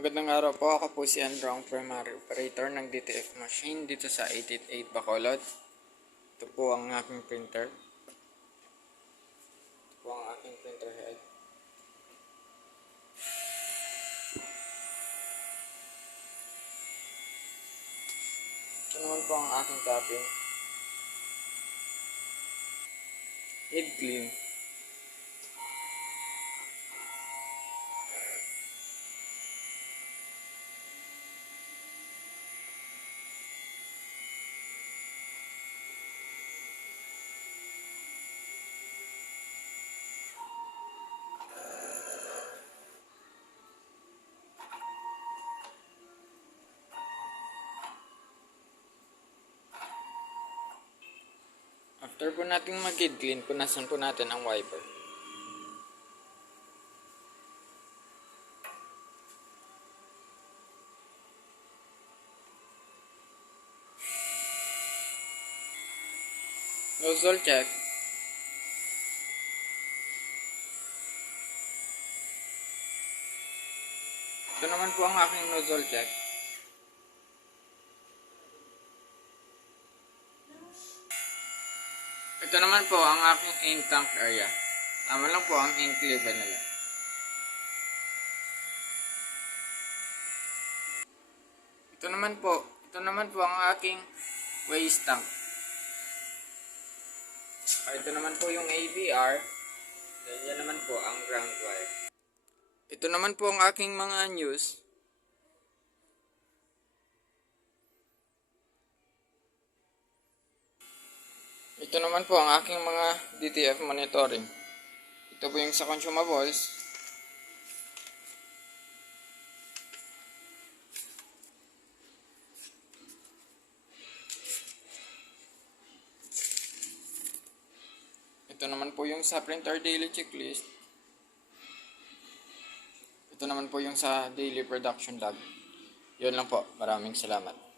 Magandang araw po. Ako po si Androng, primary operator ng DTF machine dito sa 888 Bacolod. Ito po ang aking printer. Ito po ang aking printer head. Ito naman po ang aking tapping. Head clean. After po natin mag-head clean, punasan po natin ang wiper. Nozzle check. Ito naman po ang aking nozzle check. Ito naman po ang aking ink tank area. Tama lang po ang ink level nila. Ito naman po ang aking waste tank. Ito naman po yung AVR. Then yan naman po ang ground wire. Ito naman po ang aking mga news. Ito naman po ang aking mga DTF monitoring. Ito po yung sa consumables. Ito naman po yung sa printer daily checklist. Ito naman po yung sa daily production log. Yun lang po. Maraming salamat.